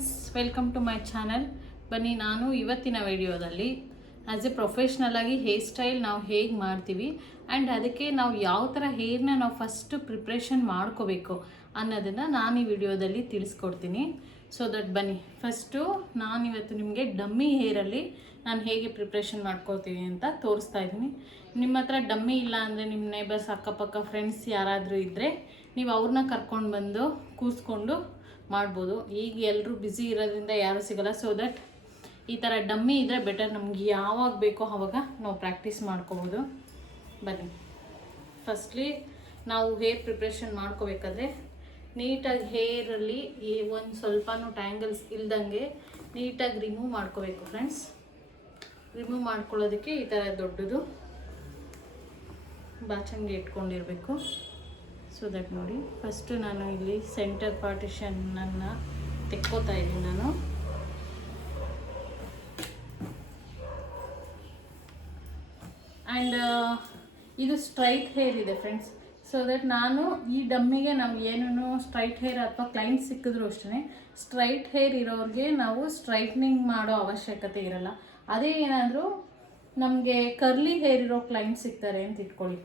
Friends, welcome to my channel. ಬನ್ನಿ, ನಾನು ಇವತ್ತಿನ ವಿಡಿಯೋದಲ್ಲಿ ಆ್ಯಸ್ ಎ ಪ್ರೊಫೆಷ್ನಲ್ ಆಗಿ ಹೇರ್ ಸ್ಟೈಲ್ ನಾವು ಹೇಗೆ ಮಾಡ್ತೀವಿ ಆ್ಯಂಡ್ ಅದಕ್ಕೆ ನಾವು ಯಾವ ಥರ ಹೇರ್ನ ನಾವು ಫಸ್ಟ್ ಪ್ರಿಪ್ರೇಷನ್ ಮಾಡ್ಕೋಬೇಕು ಅನ್ನೋದನ್ನು ನಾನು ಈ ವಿಡಿಯೋದಲ್ಲಿ ತಿಳಿಸ್ಕೊಡ್ತೀನಿ. ಸೊ ದಟ್ ಬನ್ನಿ, ಫಸ್ಟು ನಾನಿವತ್ತು ನಿಮಗೆ ಡಮ್ಮಿ ಹೇರಲ್ಲಿ ನಾನು ಹೇಗೆ ಪ್ರಿಪ್ರೇಷನ್ ಮಾಡ್ಕೊಳ್ತೀನಿ ಅಂತ ತೋರಿಸ್ತಾ ಇದ್ದೀನಿ. ನಿಮ್ಮ ಹತ್ರ ಡಮ್ಮಿ ಇಲ್ಲ ಅಂದರೆ ನಿಮ್ಮ ನೇಬರ್ಸ್, ಅಕ್ಕಪಕ್ಕ ಫ್ರೆಂಡ್ಸ್ ಯಾರಾದರೂ ಇದ್ದರೆ ನೀವು ಅವ್ರನ್ನ ಕರ್ಕೊಂಡು ಬಂದು ಕೂರಿಸ್ಕೊಂಡು ಮಾಡ್ಬೋದು. ಈಗ ಎಲ್ಲರೂ ಬ್ಯುಸಿ ಇರೋದ್ರಿಂದ ಯಾರೂ ಸಿಗೋಲ್ಲ. ಸೊ ದಟ್ ಈ ಥರ ಡಮ್ಮಿ ಇದ್ದರೆ ಬೆಟರ್. ನಮ್ಗೆ ಯಾವಾಗ ಬೇಕೋ ಆವಾಗ ನಾವು ಪ್ರಾಕ್ಟೀಸ್ ಮಾಡ್ಕೋಬೋದು. ಬನ್ನಿ, ಫಸ್ಟ್ಲಿ ನಾವು ಹೇರ್ ಪ್ರಿಪ್ರೇಷನ್ ಮಾಡ್ಕೋಬೇಕಾದ್ರೆ ನೀಟಾಗಿ ಹೇರಲ್ಲಿ ಒಂದು ಸ್ವಲ್ಪನೂ ಟ್ಯಾಂಗಲ್ಸ್ ಇಲ್ದಂಗೆ ನೀಟಾಗಿ ರಿಮೂವ್ ಮಾಡ್ಕೋಬೇಕು ಫ್ರೆಂಡ್ಸ್. ರಿಮೂವ್ ಮಾಡ್ಕೊಳ್ಳೋದಕ್ಕೆ ಈ ಥರ ದೊಡ್ಡದು ಬಾಚಂಗೆ ಇಟ್ಕೊಂಡಿರಬೇಕು. ಸೊ ದಟ್ ನೋಡಿ, ಫಸ್ಟು ನಾನು ಇಲ್ಲಿ ಸೆಂಟರ್ ಪಾರ್ಟಿಷನನ್ನು ತೆಕ್ಕೋತಾ ಇದ್ದೀನಿ ನಾನು. ಆ್ಯಂಡ್ ಇದು ಸ್ಟ್ರೈಟ್ ಹೇರ್ ಇದೆ ಫ್ರೆಂಡ್ಸ್. ಸೊ ದಟ್ ನಾನು ಈ ಡಮ್ಮಿಗೆ ನಾವು ಏನೂ ಸ್ಟ್ರೈಟ್ ಹೇರ್ ಅಥವಾ ಕ್ಲೈಂಟ್ ಸಿಕ್ಕಿದ್ರು ಅಷ್ಟೇ, ಸ್ಟ್ರೈಟ್ ಹೇರ್ ಇರೋರಿಗೆ ನಾವು ಸ್ಟ್ರೈಟ್ನಿಂಗ್ ಮಾಡೋ ಅವಶ್ಯಕತೆ ಇರಲ್ಲ. ಅದೇ ಏನಾದರೂ ನಮಗೆ ಕರ್ಲಿ ಹೇರ್ ಇರೋ ಕ್ಲೈಂಟ್ ಸಿಗ್ತಾರೆ ಅಂತ ಇಟ್ಕೊಳ್ಳಿ,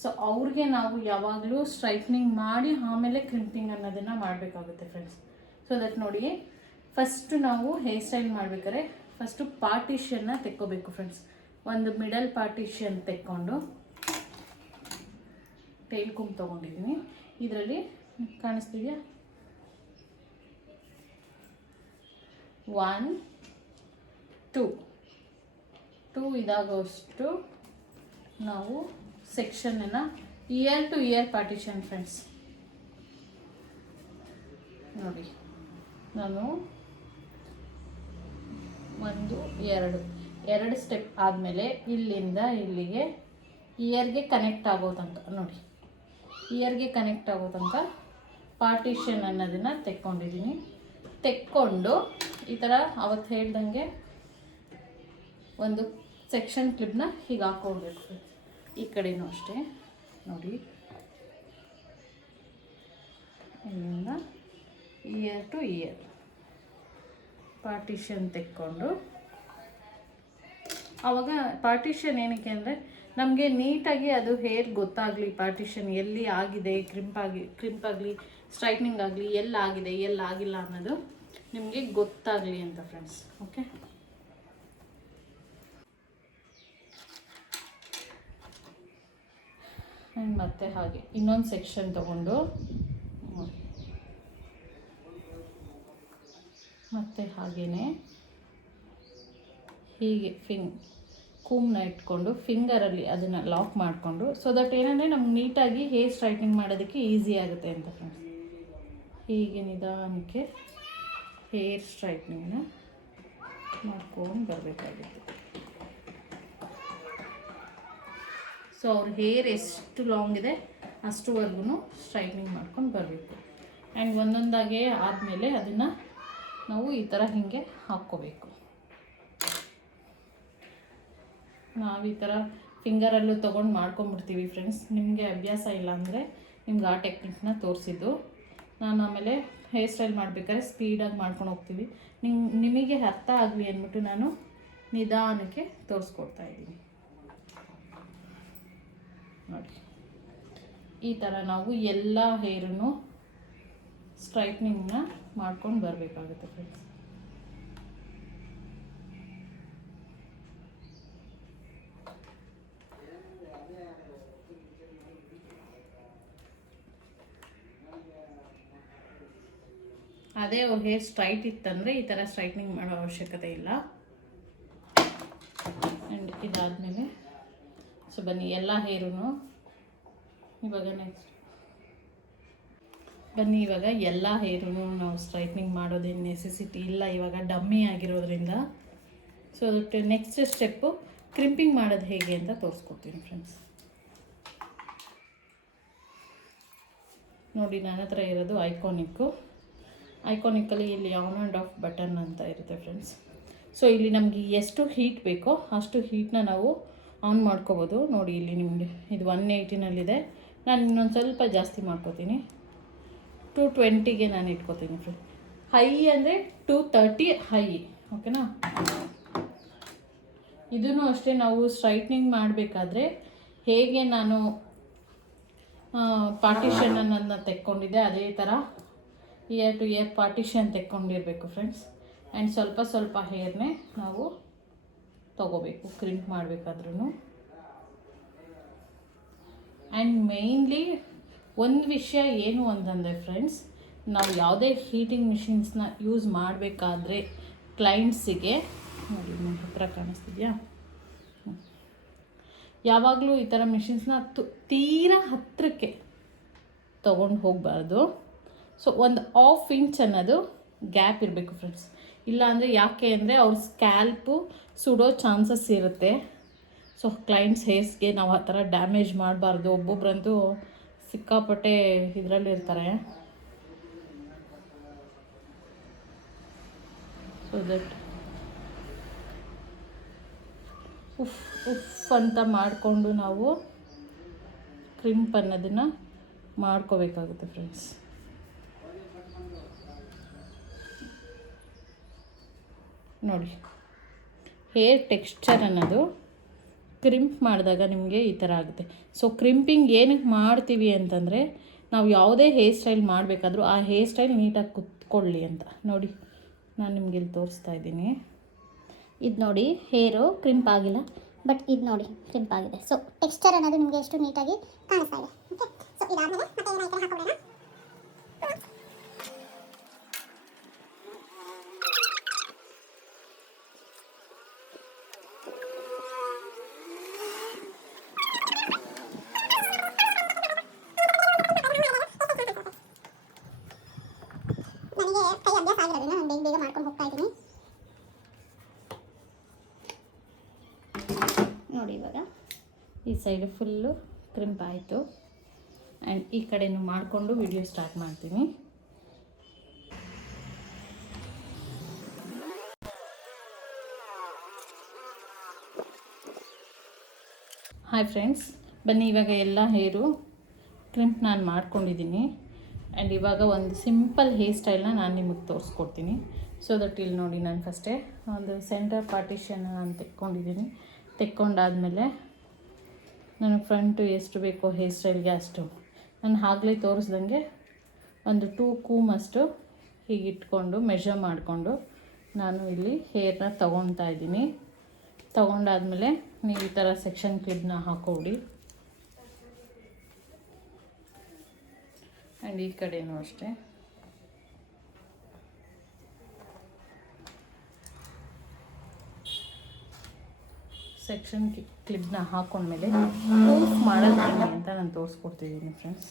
ಸೊ ಅವ್ರಿಗೆ ನಾವು ಯಾವಾಗಲೂ ಸ್ಟ್ರೈಟ್ನಿಂಗ್ ಮಾಡಿ ಆಮೇಲೆ ಕ್ರಿಂಪಿಂಗ್ ಅನ್ನೋದನ್ನು ಮಾಡಬೇಕಾಗುತ್ತೆ ಫ್ರೆಂಡ್ಸ್. ಸೊ ದಟ್ ನೋಡಿ, ಫಸ್ಟು ನಾವು ಹೇರ್ ಸ್ಟೈಲ್ ಮಾಡಬೇಕಾದ್ರೆ ಫಸ್ಟು ಪಾರ್ಟಿಷನ್ನ ತೆಕ್ಕೋಬೇಕು ಫ್ರೆಂಡ್ಸ್. ಒಂದು ಮಿಡಲ್ ಪಾರ್ಟಿಷನ್ ತೆಕ್ಕೊಂಡು ಟೈಲ್ ಕುಂಬ್ ತೊಗೊಂಡಿದ್ದೀನಿ. ಇದರಲ್ಲಿ ಕಾಣಿಸ್ತಿದೆಯಾ, 1 2 ಇದಾಗೋಷ್ಟು ನಾವು ಸೆಕ್ಷನನ್ನು ear to ear partition friends. ನೋಡಿ, ನಾನು 1 2 ಸ್ಟೆಪ್ ಆದಮೇಲೆ ಇಲ್ಲಿಂದ ಇಲ್ಲಿಗೆ ಇಯರ್ಗೆ ಕನೆಕ್ಟ್ ಆಗೋ ತನಕ ನೋಡಿ, ಇಯರ್ಗೆ ಕನೆಕ್ಟ್ ಆಗೋ ತನಕ ಪಾರ್ಟಿಷನ್ ಅನ್ನೋದನ್ನು ತೆಕ್ಕೊಂಡಿದ್ದೀನಿ. ತೆಕ್ಕೊಂಡು ಈ ಥರ ಅವತ್ತು ಹೇಳ್ದಂಗೆ ಒಂದು ಸೆಕ್ಷನ್ ಕ್ಲಿಪ್ನ ಹೀಗೆ ಹಾಕ್ಕೊಳ್ಬೇಕು. ಈ ಕಡೆನೂ ಅಷ್ಟೇ ನೋಡಿ, ಇಲ್ಲಿಂದ ಇಯರ್ ಟು ಇಯರ್ ಪಾರ್ಟಿಷನ್ ತೆಕ್ಕೊಂಡು, ಆವಾಗ ಪಾರ್ಟಿಷನ್ ಏನಕ್ಕೆ ಅಂದರೆ ನಮಗೆ ನೀಟಾಗಿ ಅದು ಹೇರ್ ಗೊತ್ತಾಗಲಿ, ಪಾರ್ಟಿಷನ್ ಎಲ್ಲಿ ಆಗಿದೆ, ಕ್ರಿಂಪ್ ಆಗಲಿ ಸ್ಟ್ರೈಟ್ನಿಂಗ್ ಆಗಲಿ, ಎಲ್ಲಾಗಿದೆ ಎಲ್ಲಾಗಿಲ್ಲ ಅನ್ನೋದು ನಿಮಗೆ ಗೊತ್ತಾಗಲಿ ಅಂತ ಫ್ರೆಂಡ್ಸ್. ಓಕೆ, ಆ್ಯಂಡ್ ಮತ್ತೆ ಹಾಗೆ ಇನ್ನೊಂದು ಸೆಕ್ಷನ್ ತೊಗೊಂಡು ಮತ್ತೆ ಹಾಗೆಯೇ ಹೀಗೆ ಕೂಮ್ನ ಇಟ್ಕೊಂಡು ಫಿಂಗರಲ್ಲಿ ಅದನ್ನು ಲಾಕ್ ಮಾಡಿಕೊಂಡು, ಸೊ ದಟ್ ಏನಂದರೆ ನಮ್ಗೆ ನೀಟಾಗಿ ಹೇರ್ ಸ್ಟ್ರೈಟ್ನಿಂಗ್ ಮಾಡೋದಕ್ಕೆ ಈಸಿ ಆಗುತ್ತೆ ಅಂತ ಫ್ರೆಂಡ್ಸ್. ಹೀಗೆ ನಿಧಾನಕ್ಕೆ ಹೇರ್ ಸ್ಟ್ರೈಟ್ನಿಂಗ್ನ ಮಾಡ್ಕೊಂಡು ಬರಬೇಕಾಗುತ್ತೆ. ಸೊ ಅವ್ರ ಹೇರ್ ಎಷ್ಟು ಲಾಂಗ್ ಇದೆ ಅಷ್ಟುವರೆಗೂ ಸ್ಟ್ರೈಟ್ನಿಂಗ್ ಮಾಡ್ಕೊಂಡು ಬರಬೇಕು. ಆ್ಯಂಡ್ ಒಂದೊಂದಾಗೆ ಆದಮೇಲೆ ಅದನ್ನು ನಾವು ಈ ಥರ ಹೀಗೆ ಹಾಕ್ಕೋಬೇಕು. ನಾವು ಈ ಥರ ಫಿಂಗರಲ್ಲೂ ತೊಗೊಂಡು ಮಾಡ್ಕೊಂಬಿಡ್ತೀವಿ ಫ್ರೆಂಡ್ಸ್. ನಿಮಗೆ ಅಭ್ಯಾಸ ಇಲ್ಲ ಅಂದರೆ ನಿಮ್ಗೆ ಆ ಟೆಕ್ನಿಕ್ನ ತೋರಿಸಿದ್ದು. ನಾನು ಆಮೇಲೆ ಹೇರ್ ಸ್ಟೈಲ್ ಮಾಡಬೇಕಾದ್ರೆ ಸ್ಪೀಡಾಗಿ ಮಾಡ್ಕೊಂಡು ಹೋಗ್ತೀವಿ. ನಿಮಗೆ ಅರ್ಥ ಆಗಲಿ ಅಂದ್ಬಿಟ್ಟು ನಾನು ನಿಧಾನಕ್ಕೆ ತೋರಿಸ್ಕೊಡ್ತಾ ಇದ್ದೀನಿ ನೋಡಿ. ಈ ಥರ ನಾವು ಎಲ್ಲ ಹೇರನ್ನು ಸ್ಟ್ರೈಟ್ನಿಂಗ್ನ ಮಾಡ್ಕೊಂಡು ಬರಬೇಕಾಗುತ್ತೆ ಫ್ರೆಂಡ್ಸ್. ಅದೇ ಅವ್ರ ಹೇರ್ ಸ್ಟ್ರೈಟ್ ಇತ್ತಂದರೆ ಈ ಥರ ಸ್ಟ್ರೈಟ್ನಿಂಗ್ ಮಾಡೋ ಅವಶ್ಯಕತೆ ಇಲ್ಲ. ಆ್ಯಂಡ್ ಇದಾದಮೇಲೆ ಸೊ ಬನ್ನಿ, ಎಲ್ಲ ಹೇರೂ ಇವಾಗ ನೆಕ್ಸ್ಟ್ ಬನ್ನಿ, ಇವಾಗ ಎಲ್ಲ ಹೇರೂ ನಾವು ಸ್ಟ್ರೈಟ್ನಿಂಗ್ ಮಾಡೋದೇನು ನೆಸೆಸಿಟಿ ಇಲ್ಲ ಇವಾಗ ಡಮ್ಮಿ ಆಗಿರೋದ್ರಿಂದ. ಸೊ ನೆಕ್ಸ್ಟ್ ಸ್ಟೆಪ್ಪು ಕ್ರಿಂಪಿಂಗ್ ಮಾಡೋದು ಹೇಗೆ ಅಂತ ತೋರಿಸ್ಕೊಡ್ತೀನಿ ಫ್ರೆಂಡ್ಸ್. ನೋಡಿ, ನನ್ನ ಹತ್ರ ಇರೋದು ಐಕಾನಿಕ್ಕಲ್ಲಿ ಇಲ್ಲಿ ಆನ್ ಆ್ಯಂಡ್ ಆಫ್ ಬಟನ್ ಅಂತ ಇರುತ್ತೆ ಫ್ರೆಂಡ್ಸ್. ಸೊ ಇಲ್ಲಿ ನಮಗೆ ಎಷ್ಟು ಹೀಟ್ ಬೇಕೋ ಅಷ್ಟು ಹೀಟ್ನ ನಾವು ಆನ್ ಮಾಡ್ಕೋಬೋದು. ನೋಡಿ, ಇಲ್ಲಿ ನಿಮಗೆ ಇದು 180ನಲ್ಲಿದೆ, ನಾನು ಇನ್ನೊಂದು ಸ್ವಲ್ಪ ಜಾಸ್ತಿ ಮಾಡ್ಕೋತೀನಿ. 220ಗೆ ನಾನು ಇಟ್ಕೋತೀನಿ ಫ್ರೆಂಡ್. ಹೈ ಅಂದರೆ 230 ಹೈ, ಓಕೆನಾ. ಇದೂ ಅಷ್ಟೇ, ನಾವು ಸ್ಟ್ರೈಟ್ನಿಂಗ್ ಮಾಡಬೇಕಾದ್ರೆ ಹೇಗೆ ನಾನು ಪಾರ್ಟಿಷನನ್ನು ತೆಕ್ಕೊಂಡಿದ್ದೆ ಅದೇ ಥರ ಇಯರ್ ಟು ಇಯರ್ ಪಾರ್ಟಿಷನ್ ತೆಕ್ಕೊಂಡಿರಬೇಕು ಫ್ರೆಂಡ್ಸ್. ಆ್ಯಂಡ್ ಸ್ವಲ್ಪ ಸ್ವಲ್ಪ ಹೇರ್ನೇ ನಾವು ತಗೋಬೇಕು ಕ್ರಿಂಪ್ ಮಾಡಬೇಕಾದ್ರೂ. ಆ್ಯಂಡ್ ಮೇಯ್ನ್ಲಿ ಒಂದು ವಿಷಯ ಏನು ಅಂತಂದರೆ ಫ್ರೆಂಡ್ಸ್, ನಾವು ಯಾವುದೇ ಹೀಟಿಂಗ್ ಮಿಷಿನ್ಸ್ನ ಯೂಸ್ ಮಾಡಬೇಕಾದ್ರೆ ಕ್ಲೈಂಟ್ಸಿಗೆ ನೋಡಿ, ನನ್ನ ಹತ್ರ ಕಾಣಿಸ್ತಿದೆಯಾ, ಯಾವಾಗಲೂ ಈ ಥರ ಮಿಷಿನ್ಸ್ನ ತೀರಾ ಹತ್ತಿರಕ್ಕೆ ತೊಗೊಂಡು ಹೋಗಬಾರ್ದು. ಸೊ ಒಂದು 1/2 ಇಂಚ್ ಅನ್ನೋದು ಗ್ಯಾಪ್ ಇರಬೇಕು ಫ್ರೆಂಡ್ಸ್. ಇಲ್ಲಾಂದರೆ ಯಾಕೆ ಅಂದರೆ ಅವ್ರ ಸ್ಕ್ಯಾಲ್ಪು ಸುಡೋ ಚಾನ್ಸಸ್ ಇರುತ್ತೆ. ಸೊ ಕ್ಲೈಂಟ್ಸ್ ಹೇರ್ಸ್ಗೆ ನಾವು ಆ ಥರ ಡ್ಯಾಮೇಜ್ ಮಾಡಬಾರ್ದು. ಒಬ್ಬೊಬ್ರಂತೂ ಸಿಕ್ಕಾಪಟ್ಟೆ ಇದರಲ್ಲಿರ್ತಾರೆ. ಸೊ ದಟ್ ಉಫ್ ಉಫ್ ಅಂತ ಮಾಡಿಕೊಂಡು ನಾವು ಕ್ರಿಂಪ್ ಅನ್ನೋದನ್ನು ಮಾಡ್ಕೋಬೇಕಾಗುತ್ತೆ ಫ್ರೆಂಡ್ಸ್. ನೋಡಿ, ಹೇರ್ ಟೆಕ್ಸ್ಚರ್ ಅನ್ನೋದು ಕ್ರಿಂಪ್ ಮಾಡಿದಾಗ ನಿಮಗೆ ಈ ಥರ ಆಗುತ್ತೆ. ಸೊ ಕ್ರಿಂಪಿಂಗ್ ಏನಕ್ಕೆ ಮಾಡ್ತೀವಿ ಅಂತಂದರೆ, ನಾವು ಯಾವುದೇ ಹೇರ್ ಸ್ಟೈಲ್ ಮಾಡಬೇಕಾದ್ರೂ ಆ ಹೇರ್ ಸ್ಟೈಲ್ ನೀಟಾಗಿ ಕುತ್ಕೊಳ್ಳಿ ಅಂತ. ನೋಡಿ, ನಾನು ನಿಮಗೆ ಇಲ್ಲಿ ತೋರಿಸ್ತಾ ಇದ್ದೀನಿ. ಇದು ನೋಡಿ, ಹೇರು ಕ್ರಿಂಪ್ ಆಗಿಲ್ಲ, ಬಟ್ ಇದು ನೋಡಿ ಕ್ರಿಂಪ್ ಆಗಿದೆ. ಸೊ ಟೆಕ್ಸ್ಚರ್ ಅನ್ನೋದು ನಿಮಗೆ ಎಷ್ಟು ನೀಟಾಗಿ ಕಾಣಿಸ್ತಾ ಇದೆ. ಓಕೆ, ಸೊ ಇದಾದಮೇಲೆ ಮತ್ತೆ ಏನೋ ಈ ಥರ ಹಾಕೋಣ. ನನಗೆ ಕೈ ಅಭ್ಯಾಸ ಆಗಿರೋದ್ರಿಂದ ನಾನು ಬೇಗ ಬೇಗ ಮಾಡ್ಕೊಂಡು ಹೋಗ್ತಾ ಇದ್ದೀನಿ. ನೋಡಿ, ಇವಾಗ ಈ ಸೈಡು ಫುಲ್ಲು ಕ್ರಿಂಪ್ ಆಯಿತು. ಆ್ಯಂಡ್ ಈ ಕಡೆನೂ ಮಾಡಿಕೊಂಡು ವಿಡಿಯೋ ಸ್ಟಾರ್ಟ್ ಮಾಡ್ತೀನಿ. ಹಾಯ್ ಫ್ರೆಂಡ್ಸ್, ಬನ್ನಿ ಇವಾಗ ಎಲ್ಲ ಹೇರು ಕ್ರಿಂಪ್ ನಾನು ಮಾಡ್ಕೊಂಡಿದ್ದೀನಿ. ಆ್ಯಂಡ್ ಇವಾಗ ಒಂದು ಸಿಂಪಲ್ ಹೇರ್ ಸ್ಟೈಲ್ನ ನಾನು ನಿಮಗೆ ತೋರಿಸ್ಕೊಡ್ತೀನಿ. ಸೊ ದಟ್ ಇಲ್ಲಿ ನೋಡಿ, ನಾನು ಫಸ್ಟೇ ಒಂದು ಸೆಂಟರ್ ಪಾರ್ಟಿಷನ್ ನಾನು ತೆಕ್ಕೊಂಡಿದ್ದೀನಿ. ತೆಕ್ಕೊಂಡಾದಮೇಲೆ ನನಗೆ ಫ್ರಂಟು ಎಷ್ಟು ಬೇಕೋ ಹೇರ್ ಸ್ಟೈಲ್ಗೆ ಅಷ್ಟು ನಾನು ಆಗಲೇ ತೋರಿಸ್ದಂಗೆ ಒಂದು 2 ಕೂಮಷ್ಟು ಹೀಗೆ ಇಟ್ಕೊಂಡು ಮೆಷರ್ ಮಾಡಿಕೊಂಡು ನಾನು ಇಲ್ಲಿ ಹೇರ್ನ ತೊಗೊಳ್ತಾ ಇದ್ದೀನಿ. ತೊಗೊಂಡಾದಮೇಲೆ ನೀವು ಈ ಥರ ಸೆಕ್ಷನ್ ಕ್ಲಿಪ್ನ ಹಾಕೋಬಿಡಿ. ಆ್ಯಂಡ್ ಈ ಕಡೆಯೂ ಅಷ್ಟೇ ಸೆಕ್ಷನ್ ಕ್ಲಿಪ್ನ ಹಾಕೊಂಡ್ಮೇಲೆ ಪ್ರೂಫ್ ಮಾಡೋದು ಹೇಗೆ ಅಂತ ನಾನು ತೋರಿಸ್ಕೊಡ್ತಿದ್ದೀನಿ ಫ್ರೆಂಡ್ಸ್.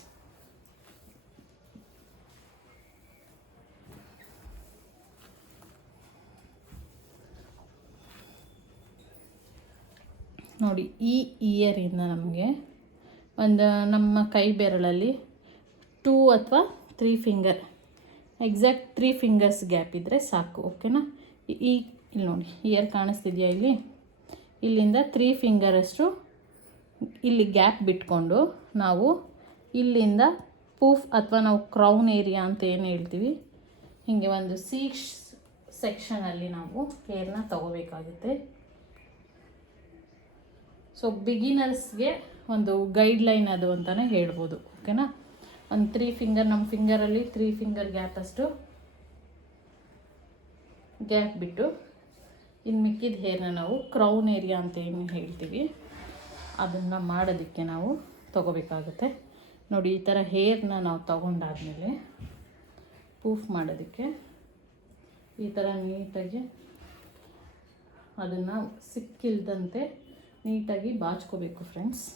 ನೋಡಿ, ಈ ಇಯರಿಂದ ನಮಗೆ ಒಂದು ನಮ್ಮ ಕೈ ಬೆರಳಲ್ಲಿ 2 ಅಥವಾ 3 ಫಿಂಗರ್, ಎಕ್ಸಾಕ್ಟ್ 3 ಫಿಂಗರ್ಸ್ ಗ್ಯಾಪ್ ಇದ್ದರೆ ಸಾಕು, ಓಕೆನಾ. ಇಲ್ಲಿ ನೋಡಿ, ಇಯರ್ ಕಾಣಿಸ್ತಿದೆಯಾ, ಇಲ್ಲಿಂದ 3 ಫಿಂಗರಷ್ಟು ಇಲ್ಲಿ ಗ್ಯಾಪ್ ಬಿಟ್ಕೊಂಡು ನಾವು ಇಲ್ಲಿಂದ ಪೂಫ್ ಅಥವಾ ನಾವು ಕ್ರೌನ್ ಏರಿಯಾ ಅಂತ ಏನು ಹೇಳ್ತೀವಿ, ಹೀಗೆ ಒಂದು ಸೆಕ್ಷನಲ್ಲಿ ನಾವು ಹೇರ್ನ ತಗೋಬೇಕಾಗುತ್ತೆ. ಸೊ ಬಿಗಿನರ್ಸ್ಗೆ ಒಂದು ಗೈಡ್ಲೈನ್ ಅದು ಅಂತಲೇ ಹೇಳ್ಬೋದು, ಓಕೆನಾ. ಒಂದು 3 ಫಿಂಗರ್, ನಮ್ಮ ಫಿಂಗರಲ್ಲಿ 3 ಫಿಂಗರ್ ಗ್ಯಾಪಷ್ಟು ಗ್ಯಾಪ್ ಬಿಟ್ಟು ಇನ್ನು ಮಿಕ್ಕಿದ ಹೇರ್ನ ನಾವು ಕ್ರೌನ್ ಏರಿಯಾ ಅಂತ ಏನು ಹೇಳ್ತೀವಿ ಅದನ್ನು ಮಾಡೋದಕ್ಕೆ ನಾವು ತಗೋಬೇಕಾಗುತ್ತೆ. ನೋಡಿ, ಈ ಥರ ಹೇರ್ನ ನಾವು ತಗೊಂಡಾದಮೇಲೆ ಪೂಫ್ ಮಾಡೋದಕ್ಕೆ ಈ ಥರ ನೀಟಾಗಿ ಅದನ್ನು ಸಿಕ್ಕಿಲ್ದಂತೆ ನೀಟಾಗಿ ಬಾಚ್ಕೋಬೇಕು ಫ್ರೆಂಡ್ಸ್.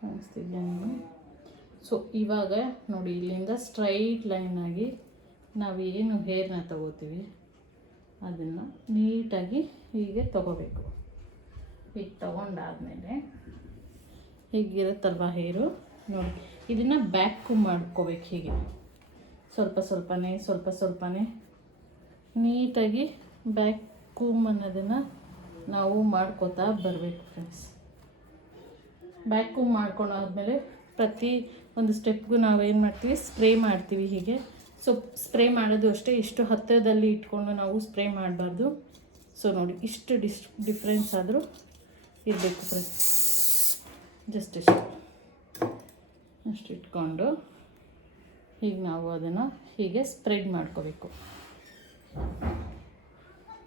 ಕಾಣಿಸ್ತಿದ್ಯಾ ನೀವು? ಸೊ ಇವಾಗ ನೋಡಿ, ಇಲ್ಲಿಂದ ಸ್ಟ್ರೈಟ್ ಲೈನಾಗಿ ನಾವು ಏನು ಹೇರ್ನ ತಗೋತೀವಿ ಅದನ್ನು ನೀಟಾಗಿ ಹೀಗೆ ತಗೋಬೇಕು. ಹೀಗೆ ತಗೊಂಡಾದಮೇಲೆ ಹೀಗಿರುತ್ತಲ್ವ ಹೇರು, ನೋಡಿ ಇದನ್ನು ಬ್ಯಾಕ್ ಮಾಡ್ಕೋಬೇಕು. ಹೀಗೆ ಸ್ವಲ್ಪ ಸ್ವಲ್ಪನೇ ನೀಟಾಗಿ ಬ್ಯಾಕ್ ಕೂಮ್ ಅನ್ನೋದನ್ನು ನಾವು ಮಾಡ್ಕೋತಾ ಬರಬೇಕು ಫ್ರೆಂಡ್ಸ್. ಬ್ಯಾಕ್ ಕೂಮ್ ಮಾಡ್ಕೊಂಡಾದ್ಮೇಲೆ ಪ್ರತಿ ಒಂದು ಸ್ಟೆಪ್ಗೂ ನಾವೇನು ಮಾಡ್ತೀವಿ, ಸ್ಪ್ರೇ ಮಾಡ್ತೀವಿ ಹೀಗೆ. ಸೊ ಸ್ಪ್ರೇ ಮಾಡೋದು ಅಷ್ಟೇ, ಇಷ್ಟು ಹತ್ತಿರದಲ್ಲಿ ಇಟ್ಕೊಂಡು ನಾವು ಸ್ಪ್ರೇ ಮಾಡಬಾರ್ದು. ಸೊ ನೋಡಿ, ಇಷ್ಟು ಡಿಫ್ರೆನ್ಸ್ ಆದರೂ ಇರಬೇಕು ಫ್ರೆಂಡ್ಸ್. ಜಸ್ಟ್ ಅಷ್ಟು ಇಟ್ಕೊಂಡು ಹೀಗೆ ನಾವು ಅದನ್ನು ಹೀಗೆ ಸ್ಪ್ರೆಡ್ ಮಾಡ್ಕೋಬೇಕು.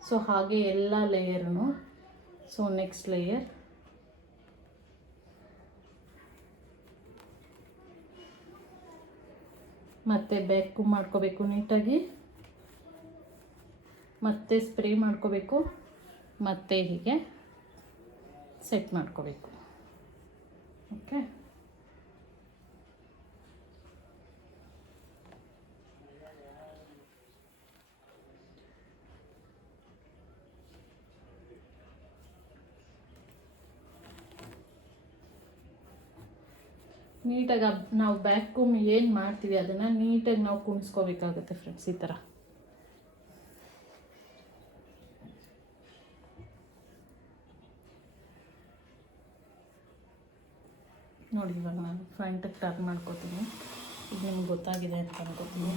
ಸೊ ಹಾಗೆ ಎಲ್ಲ ಲೇಯರ್ನು. ಸೊ ನೆಕ್ಸ್ಟ್ ಲೇಯರ್ ಮತ್ತೆ ಬೆಕ್ಕು ಮಾಡ್ಕೋಬೇಕು ನೀಟಾಗಿ, ಮತ್ತೆ ಸ್ಪ್ರೇ ಮಾಡ್ಕೋಬೇಕು, ಮತ್ತೆ ಹೀಗೆ ಸೆಟ್ ಮಾಡ್ಕೋಬೇಕು. ಓಕೆ, ನೀಟಾಗಿ ನಾವು ಬ್ಯಾಕ್ ಕೂಮ್ ಏನು ಮಾಡ್ತೀವಿ ಅದನ್ನು ನೀಟಾಗಿ ನಾವು ಕುಣಿಸ್ಕೋಬೇಕಾಗುತ್ತೆ ಫ್ರೆಂಡ್ಸ್. ಈ ಥರ ನೋಡಿ, ಇವಾಗ ನಾನು ಫ್ರಂಟಿಗೆ ಟರ್ನ್ ಮಾಡ್ಕೋತೀನಿ. ಇದು ನಿಮ್ಗೆ ಗೊತ್ತಾಗಿದೆ ಅಂತ ಅನ್ಕೋತೀನಿ.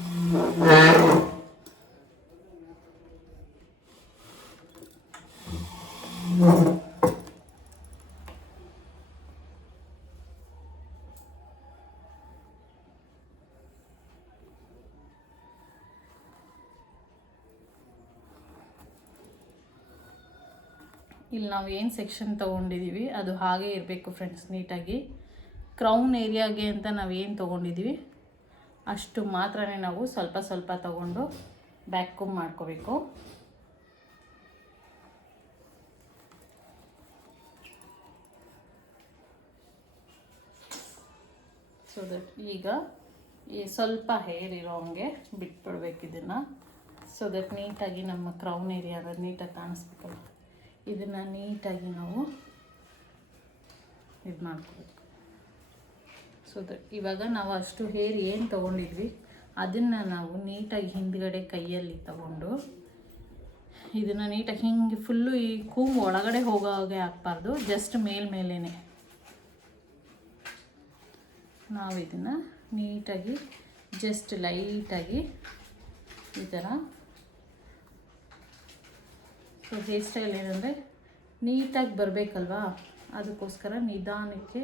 ಇಲ್ಲಿ ನಾವು ಏನು ಸೆಕ್ಷನ್ ತೊಗೊಂಡಿದ್ದೀವಿ ಅದು ಹಾಗೇ ಇರಬೇಕು ಫ್ರೆಂಡ್ಸ್. ನೀಟಾಗಿ ಕ್ರೌನ್ ಏರಿಯಾಗೆ ಅಂತ ನಾವು ಏನು ತೊಗೊಂಡಿದ್ದೀವಿ ಅಷ್ಟು ಮಾತ್ರನೇ ನಾವು ಸ್ವಲ್ಪ ಸ್ವಲ್ಪ ತೊಗೊಂಡು ಬ್ಯಾಕ್ ಕೂಮ್ ಮಾಡ್ಕೋಬೇಕು. ಸೊ ದಟ್ ಈಗ ಈ ಸ್ವಲ್ಪ ಹೇರ್ ಇರೋ ಹಂಗೆ ಬಿಟ್ಬಿಡ್ಬೇಕು ಇದನ್ನು. ಸೊ ದಟ್ ನೀಟಾಗಿ ನಮ್ಮ ಕ್ರೌನ್ ಏರಿಯಾ ನೀಟಾಗಿ ಕಾಣಿಸ್ಬೇಕಲ್ಲ, ಇದನ್ನು ನೀಟಾಗಿ ನಾವು ಇದು ಮಾಡ್ಕೋಬೇಕು. ಸೊ ದಟ್ ಇವಾಗ ನಾವು ಅಷ್ಟು ಹೇರ್ ಏನು ತೊಗೊಂಡಿದ್ವಿ ಅದನ್ನು ನಾವು ನೀಟಾಗಿ ಹಿಂದ್ಗಡೆ ಕೈಯಲ್ಲಿ ತಗೊಂಡು ಇದನ್ನು ನೀಟಾಗಿ ಹಿಂಗೆ ಫುಲ್ಲು ಈ ಕೂಮು ಒಳಗಡೆ ಹೋಗೋ ಹಾಗೆ ಹಾಕ್ಬಾರ್ದು, ಜಸ್ಟ್ ಮೇಲ್ಮೇಲೇ ನಾವು ಇದನ್ನು ನೀಟಾಗಿ ಜಸ್ಟ್ ಲೈಟಾಗಿ ಈ ಥರ. ಸೊ ಹೇರ್ ಸ್ಟೈಲ್ ಏನಂದರೆ ನೀಟಾಗಿ ಬರಬೇಕಲ್ವಾ, ಅದಕ್ಕೋಸ್ಕರ ನಿಧಾನಕ್ಕೆ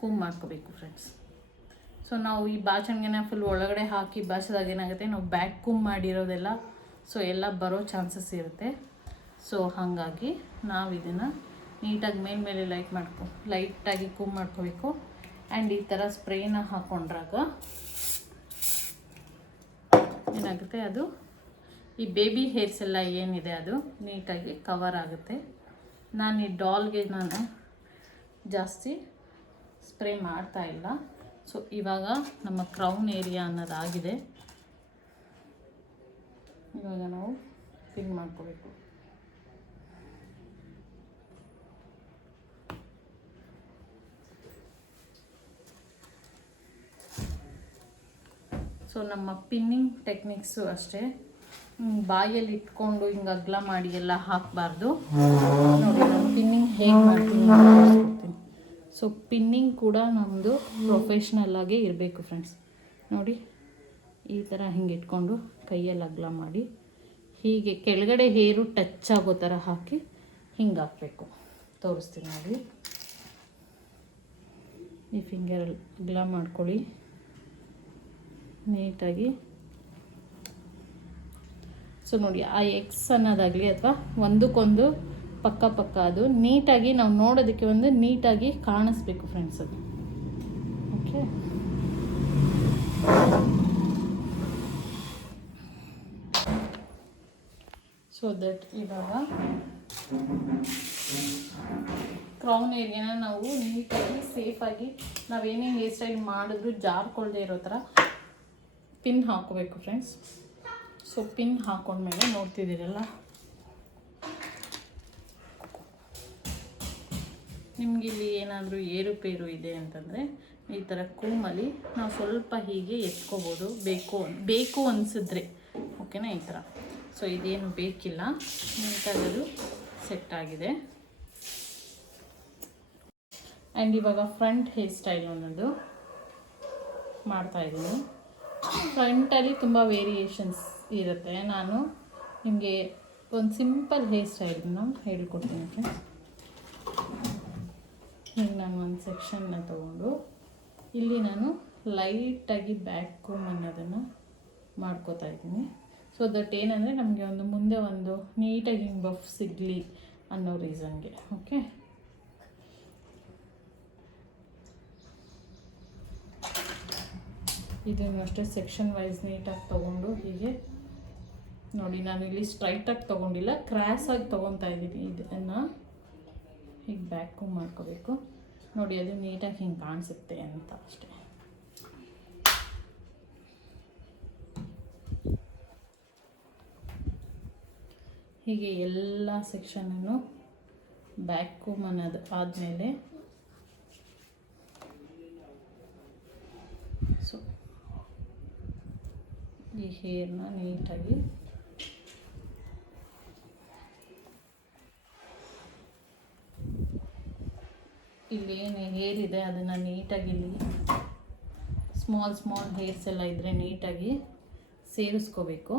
ಕೂಮ್ ಮಾಡ್ಕೋಬೇಕು ಫ್ರೆಂಡ್ಸ್. ಸೊ ನಾವು ಈ ಬಾಚಣಿಗೆನ ಫುಲ್ ಒಳಗಡೆ ಹಾಕಿ ಬಾಚಿದಾಗ ಏನಾಗುತ್ತೆ, ನಾವು ಬ್ಯಾಕ್ ಕೂಮ್ ಮಾಡಿರೋದೆಲ್ಲ ಸೊ ಎಲ್ಲ ಬರೋ ಚಾನ್ಸಸ್ ಇರುತ್ತೆ. ಸೊ ಹಾಗಾಗಿ ನಾವು ಇದನ್ನು ನೀಟಾಗಿ ಮೇಲ್ಮೇಲೆ ಲೈಟಾಗಿ ಕೂಮ್ ಮಾಡ್ಕೋಬೇಕು. ಆ್ಯಂಡ್ ಈ ಥರ ಸ್ಪ್ರೇನ ಹಾಕ್ಕೊಂಡ್ರಾಗ ಏನಾಗುತ್ತೆ, ಅದು ಈ ಬೇಬಿ ಹೇರ್ಸ್ ಎಲ್ಲ ಏನಿದೆ ಅದು ನೀಟಾಗಿ ಕವರ್ ಆಗುತ್ತೆ. ನಾನು ಈ ಡಾಲ್ಗೆ ನಾನು ಜಾಸ್ತಿ ಸ್ಪ್ರೇ ಮಾಡ್ತಾ ಇಲ್ಲ. ಸೊ ಇವಾಗ ನಮ್ಮ ಕ್ರೌನ್ ಏರಿಯಾ ಅನ್ನೋದಾಗಿದೆ. ಇವಾಗ ನಾವು ಪಿನ್ ಮಾಡ್ಕೋಬೇಕು. ಸೊ ನಮ್ಮ ಪಿನ್ನಿಂಗ್ ಟೆಕ್ನಿಕ್ಸು ಅಷ್ಟೇ, ಬಾಯಲ್ಲಿ ಇಟ್ಕೊಂಡು ಹಿಂಗೆ ಅಗಲ ಮಾಡಿ ಎಲ್ಲ ಹಾಕಬಾರ್ದು. ನೋಡಿ ನಾನು ಪಿನ್ನಿಂಗ್ ಹೇಗೆ ಮಾಡ್ತೀನಿ ತೋರಿಸ್ಕೊಡ್ತೀನಿ. ಸೊ ಪಿನ್ನಿಂಗ್ ಕೂಡ ನಮ್ಮದು ಪ್ರೊಫೆಷ್ನಲ್ ಆಗೇ ಇರಬೇಕು ಫ್ರೆಂಡ್ಸ್. ನೋಡಿ ಈ ಥರ ಹಿಂಗೆ ಇಟ್ಕೊಂಡು ಕೈಯಲ್ಲಿ ಅಗಲ ಮಾಡಿ ಹೀಗೆ ಕೆಳಗಡೆ ಹೇರು ಟಚ್ ಆಗೋ ಥರ ಹಾಕಿ ಹಿಂಗೆ ಹಾಕಬೇಕು. ತೋರಿಸ್ತೀನಿ ನೋಡಿ, ಈ ಫಿಂಗರಲ್ಲಿ ಅಗಲ ಮಾಡ್ಕೊಳ್ಳಿ ನೀಟಾಗಿ. ಸೊ ನೋಡಿ, ಆ ಎಕ್ಸ್ ಅನ್ನೋದಾಗಲಿ ಅಥವಾ ಒಂದಕ್ಕೊಂದು ಪಕ್ಕ ಅದು ನೀಟಾಗಿ ನಾವು ನೋಡೋದಕ್ಕೆ ಒಂದು ನೀಟಾಗಿ ಕಾಣಿಸ್ಬೇಕು ಫ್ರೆಂಡ್ಸ್ ಅದು. ಓಕೆ, ಸೊ ದಟ್ ಇವಾಗ ಕ್ರೌನ್ ಏರಿಯಾನ ನಾವು ನೀಟಾಗಿ ಸೇಫಾಗಿ ನಾವೇನೇ ಹೇರ್ ಸ್ಟೈಲ್ ಮಾಡಿದ್ರು ಜಾರ್ಕೊಳ್ದೇ ಇರೋ ಥರ ಪಿನ್ ಹಾಕೋಬೇಕು ಫ್ರೆಂಡ್ಸ್. ಸೊ ಪಿನ್ ಹಾಕೊಂಡ್ಮೇಲೆ ನೋಡ್ತಿದ್ದೀರಲ್ಲ, ನಿಮಗಿಲ್ಲಿ ಏನಾದರೂ ಏರುಪೇರು ಇದೆ ಅಂತಂದರೆ ಈ ಥರ ಕೂಮಲ್ಲಿ ನಾವು ಸ್ವಲ್ಪ ಹೀಗೆ ಎತ್ಕೋಬೋದು, ಬೇಕು ಅನಿಸಿದ್ರೆ. ಓಕೆನಾ, ಈ ಥರ. ಸೊ ಇದೇನು ಬೇಕಿಲ್ಲ, ನೀಟಾಗಿ ಅದು ಸೆಟ್ ಆಗಿದೆ. ಆ್ಯಂಡ್ ಇವಾಗ ಫ್ರಂಟ್ ಹೇರ್ ಸ್ಟೈಲ್ ಅನ್ನೋದು ಮಾಡ್ತಾಯಿದ್ದೀನಿ. ಫ್ರಂಟಲ್ಲಿ ತುಂಬ ವೇರಿಯೇಷನ್ಸ್ ಇರುತ್ತೆ. ನಾನು ನಿಮಗೆ ಒಂದು ಸಿಂಪಲ್ ಹೇರ್ ಸ್ಟೈಲನ್ನು ಹೇಳ್ಕೊಡ್ತೀನಿ ಫ್ರೆಂಡ್ಸ್. ಈಗ ನಾನು ಒಂದು ಸೆಕ್ಷನ್ನ ತೊಗೊಂಡು ಇಲ್ಲಿ ನಾನು ಲೈಟಾಗಿ ಬ್ಯಾಕ್ ಕೂಮ್ ಅನ್ನೋದನ್ನು ಮಾಡ್ಕೋತಾ ಇದ್ದೀನಿ. ಸೊ ದಟ್ ಏನಂದರೆ ನಮಗೆ ಒಂದು ಮುಂದೆ ಒಂದು ನೀಟಾಗಿ ಹಿಂಗೆ ಬಫ್ ಸಿಗಲಿ ಅನ್ನೋ ರೀಸನ್ಗೆ. ಓಕೆ, ಇದನ್ನು ಅಷ್ಟೇ ಸೆಕ್ಷನ್ ವೈಸ್ ನೀಟಾಗಿ ತೊಗೊಂಡು ಹೀಗೆ ನೋಡಿ, ನಾನು ಇಲ್ಲಿ ಸ್ಟ್ರೈಟಾಗಿ ತೊಗೊಂಡಿಲ್ಲ, ಕ್ರಾಸಾಗಿ ತೊಗೊತಾ ಇದ್ದೀನಿ. ಇದನ್ನು ಹೀಗೆ ಬ್ಯಾಕು ಮಾಡ್ಕೋಬೇಕು ನೋಡಿ, ಅದು ನೀಟಾಗಿ ಹಿಂಗೆ ಕಾಣಿಸುತ್ತೆ ಅಂತ ಅಷ್ಟೇ. ಹೀಗೆ ಎಲ್ಲ ಸೆಕ್ಷನನ್ನು ಬ್ಯಾಕ್ ಕೂಮ್ ಅನ್ನೋದು ಆದಮೇಲೆ ಸೊ ಈ ಹೇರ್ನ ನೀಟಾಗಿ ಇಲ್ಲಿ ಏನು ಹೇರ್ ಇದೆ ಅದನ್ನು ನೀಟಾಗಿ ಇಲ್ಲಿ ಸ್ಮಾಲ್ ಹೇರ್ಸ್ ಎಲ್ಲ ಇದ್ದರೆ ನೀಟಾಗಿ ಸೇರಿಸ್ಕೋಬೇಕು.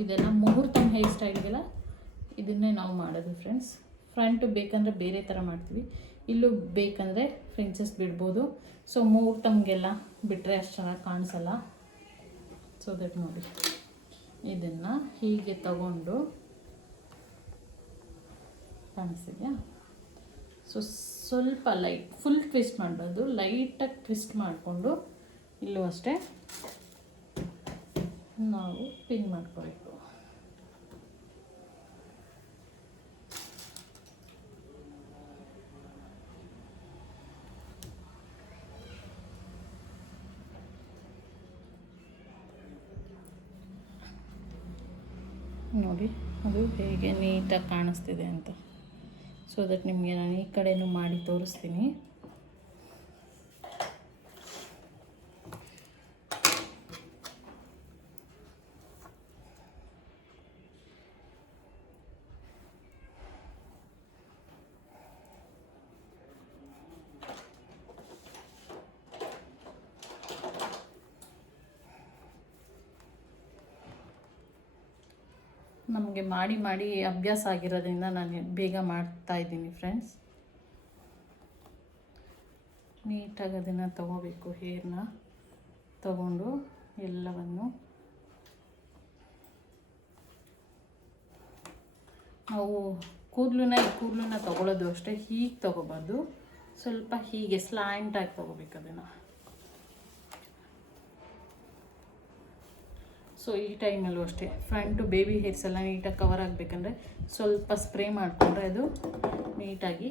ಇದೆಲ್ಲ ಮುಹೂರ್ತ ಹೇರ್ ಸ್ಟೈಲ್ಗೆಲ್ಲ ಇದನ್ನೇ ನಾವು ಮಾಡೋದು ಫ್ರೆಂಡ್ಸ್. ಫ್ರಂಟು ಬೇಕಂದರೆ ಬೇರೆ ಥರ ಮಾಡ್ತೀವಿ, ಇಲ್ಲೂ ಬೇಕಂದರೆ ಫ್ರಿಂಚಸ್ ಬಿಡ್ಬೋದು. ಸೊ ಮುಹೂರ್ತಮ್ಗೆಲ್ಲ ಬಿಟ್ಟರೆ ಅಷ್ಟು ಚೆನ್ನಾಗಿ ಕಾಣಿಸಲ್ಲ. ಸೊ ದಟ್ ನೋಡಿ, ಇದನ್ನು ಹೀಗೆ ತಗೊಂಡು ಕಾಣಿಸ್ತಿದೆಯಾ? ಸೊ ಸ್ವಲ್ಪ ಲೈಟ್, ಫುಲ್ ಟ್ವಿಸ್ಟ್ ಮಾಡಬಾರ್ದು, ಲೈಟಾಗಿ ಟ್ವಿಸ್ಟ್ ಮಾಡಿಕೊಂಡು ಇಲ್ಲೂ ಅಷ್ಟೇ ನಾವು ಪಿನ್ ಮಾಡ್ಕೋಬೇಕು. ನೋಡಿ ಅದು ಹೇಗೆ ನೀಟಾಗಿ ಕಾಣಿಸ್ತಿದೆ ಅಂತ. ಸೊ ದಟ್ ನಿಮಗೆ ನಾನು ಈ ಕಡೆನೂ ಮಾಡಿ ತೋರಿಸ್ತೀನಿ. ನಮಗೆ ಮಾಡಿ ಅಭ್ಯಾಸ ಆಗಿರೋದ್ರಿಂದ ನಾನು ಬೇಗ ಮಾಡ್ತಾ ಇದ್ದೀನಿ ಫ್ರೆಂಡ್ಸ್. ನೀಟಾಗಿ ಅದನ್ನು ತಗೋಬೇಕು, ಹೇರ್ನ ತಗೊಂಡು ಎಲ್ಲವನ್ನು ನಾವು ಕೂದಲನ್ನ ತಗೊಳ್ಳೋದು ಅಷ್ಟೇ, ಹೀಗೆ ತಗೋಬಾರ್ದು, ಸ್ವಲ್ಪ ಹೀಗೆ ಸ್ಲ್ಯಾಂಟಾಗಿ ತಗೋಬೇಕು ಅದನ್ನು. ಸೊ ಈ ಟೈಮಲ್ಲೂ ಅಷ್ಟೇ ಫ್ರಂಟು ಬೇಬಿ ಹೇರ್ಸ್ ಎಲ್ಲ ನೀಟಾಗಿ ಕವರ್ ಆಗಬೇಕಂದ್ರೆ ಸ್ವಲ್ಪ ಸ್ಪ್ರೇ ಮಾಡಿಕೊಂಡ್ರೆ ಅದು ನೀಟಾಗಿ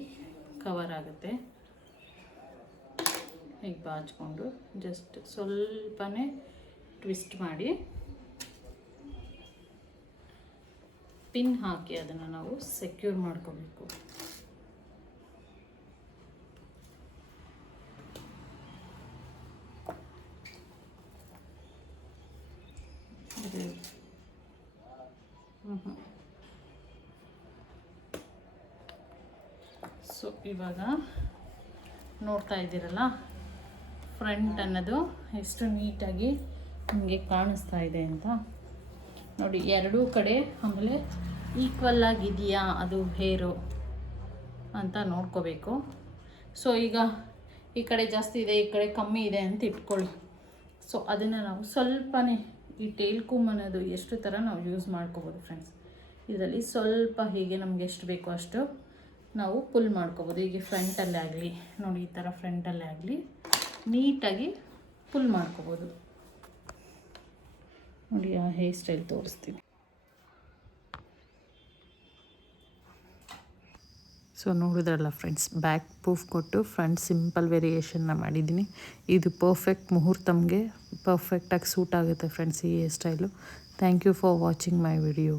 ಕವರ್ ಆಗುತ್ತೆ. ಹೀಗೆ ಬಾಚಿಕೊಂಡು ಜಸ್ಟ್ ಸ್ವಲ್ಪನೇ ಟ್ವಿಸ್ಟ್ ಮಾಡಿ ಪಿನ್ ಹಾಕಿ ಅದನ್ನು ನಾವು ಸೆಕ್ಯೂರ್ ಮಾಡ್ಕೋಬೇಕು. ಸೊ ಇವಾಗ ನೋಡ್ತಾ ಇದ್ದೀರಲ್ಲ, ಫ್ರಂಟ್ ಅನ್ನೋದು ಎಷ್ಟು ನೀಟಾಗಿ ನಿಮಗೆ ಕಾಣಿಸ್ತಾ ಇದೆ ಅಂತ ನೋಡಿ. ಎರಡೂ ಕಡೆ ಆಮೇಲೆ ಈಕ್ವಲ್ ಆಗಿದೆಯಾ ಅದು ಹೇರು ಅಂತ ನೋಡ್ಕೋಬೇಕು. ಸೊ ಈಗ ಈ ಕಡೆ ಜಾಸ್ತಿ ಇದೆ, ಈ ಕಡೆ ಕಮ್ಮಿ ಇದೆ ಅಂತ ಇಟ್ಕೊಳ್ಳಿ. ಸೊ ಅದನ್ನು ನಾವು ಸ್ವಲ್ಪನೇ ಈ ಟೇಲ್ ಕೂಮ್ ಅನ್ನೋದು ಎಷ್ಟು ಥರ ನಾವು ಯೂಸ್ ಮಾಡ್ಕೋಬೋದು ಫ್ರೆಂಡ್ಸ್. ಇದರಲ್ಲಿ ಸ್ವಲ್ಪ ಹೀಗೆ ನಮಗೆ ಎಷ್ಟು ಬೇಕೋ ಅಷ್ಟು ನಾವು ಪುಲ್ ಮಾಡ್ಕೋಬೋದು. ಹೀಗೆ ಫ್ರಂಟಲ್ಲೇ ಆಗಲಿ ನೋಡಿ, ಈ ಥರ ಫ್ರಂಟಲ್ಲೇ ಆಗಲಿ ನೀಟಾಗಿ ಪುಲ್ ಮಾಡ್ಕೋಬೋದು. ನೋಡಿ ಆ ಹೇರ್ ಸ್ಟೈಲ್ ತೋರಿಸ್ತೀನಿ. ಸೊ ನೋಡಿದ್ರಲ್ಲ ಫ್ರೆಂಡ್ಸ್, ಬ್ಯಾಕ್ ಪೂಫ್ ಕೊಟ್ಟು ಫ್ರಂಟ್ ಸಿಂಪಲ್ ವೇರಿಯೇಷನ್ನ ಮಾಡಿದ್ದೀನಿ. ಇದು ಪರ್ಫೆಕ್ಟ್ ಮುಹೂರ್ತಮ್ಗೆ ಪರ್ಫೆಕ್ಟಾಗಿ ಸೂಟ್ ಆಗುತ್ತೆ ಫ್ರೆಂಡ್ಸ್ ಈ hair style. Thank you for watching my video.